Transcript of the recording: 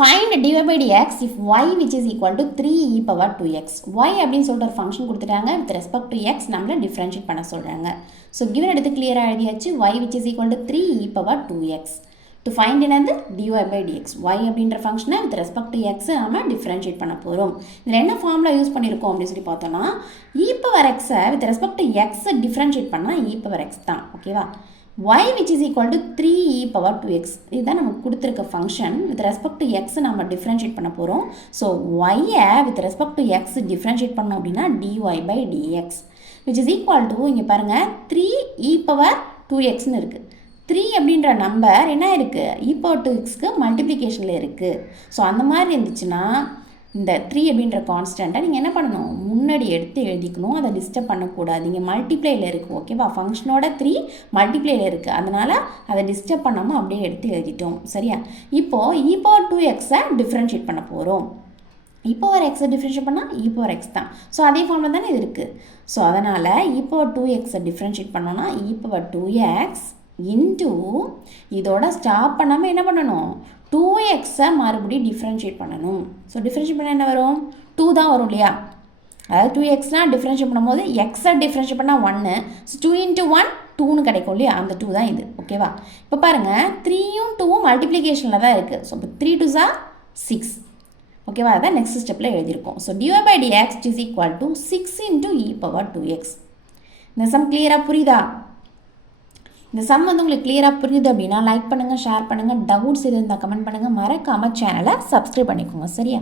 find dy by dx if y which is equal to 3e power 2x. y அப்படின்னு சொல்லிட்டு ஒரு function கொடுத்துட்டாங்க. with respect to x நம்மள differentiate பண்ண சொல்கிறாங்க. ஸோ given எடுத்து கிளியராக எழுதியாச்சு. y which is equal to 3e power 2x. to find என்னது dy by dx. y அப்படின்ற ஃபங்க்ஷனை with respect to x நம்ம டிஃபரன்ஷியேட் பண்ண போகிறோம். இதில் என்ன ஃபார்முலா யூஸ் பண்ணியிருக்கோம் அப்படின்னு சொல்லி பார்த்தோம்னா e power x with respect to x differentiate பண்ணால் e power x தான். ஓகேவா? y which is equal to 3e power 2x. இதுதான் நமக்கு கொடுத்துருக்க function. with respect to x நம்ம டிஃபரன்ஷியேட் பண்ண போகிறோம். So y with respect to x differentiate பண்ணோம் அப்படின்னா dy by dx which is equal to இங்கே பாருங்கள் 3e power 2xன்னு இருக்குது. 3 அப்படின்ற நம்பர் என்ன இருக்குது e power 2xக்கு மல்டிப்ளிகேஷனில் இருக்குது. ஸோ அந்த மாதிரி இருந்துச்சுன்னா இந்த 3 அப்படின்ற கான்ஸ்டண்ட்டை நீங்கள் என்ன பண்ணணும், முன்னாடி எடுத்து எழுதிக்கணும். அதை டிஸ்டர்ப் பண்ணக்கூடாது. இங்கே மல்டிப்ளையில் இருக்குது. ஓகேவா? ஃபங்க்ஷனோட 3 மல்டிப்ளையில் இருக்குது. அதனால் அதை டிஸ்டர்ப் பண்ணாமல் அப்படியே எடுத்து எழுதிட்டோம். சரியா? இப்போது e power 2xஐ டிஃப்ரென்ஷியேட் பண்ண போகிறோம். e power xஐ டிஃப்ரென்ஷியேட் பண்ணால் e power x தான். ஸோ அதே ஃபார்மில் தானே இது இருக்குது. ஸோ அதனால் e power 2xஐ டிஃப்ரென்ஷியேட் பண்ணோன்னா e power 2x இன்டூ இதோட ஸ்டாப் பண்ணாமல் என்ன பண்ணணும், 2xஐ மறுபடியும் டிஃப்ரென்ஷியேட் பண்ணணும். ஸோ டிஃப்ரென்ஷியேட் பண்ணால் என்ன வரும், 2 தான் வரும் இல்லையா? அதாவது 2xனால் டிஃப்ரென்ஷியேட் பண்ணும்போது எக்ஸை டிஃப்ரென்ஷியேட் பண்ணால் 1. ஸோ 2 into 1 2ன்னு கிடைக்கும் இல்லையா? அந்த 2 தான் இது. ஓகேவா? இப்போ பாருங்கள் 3யும் 2வும் மல்டிப்ளிகேஷனில் தான் இருக்குது. ஸோ இப்போ 3 2s are 6. ஓகேவா? அதான் நெக்ஸ்ட் ஸ்டெப்பில் எழுதியிருக்கோம். So dy by dx is equal to 6 into e power 2x. இந்த சம் கிளியராக புரியுதா? இந்த சம் வந்து உங்களுக்கு கிளியராக புரியுது அப்படின்னா லைக் பண்ணுங்கள், ஷேர் பண்ணுங்கள். டவுட்ஸ் இருந்தால் கமெண்ட் பண்ணுங்கள். மறக்காமல் சேனலை சப்ஸ்கிரைப் பண்ணிக்கோங்க. சரியா?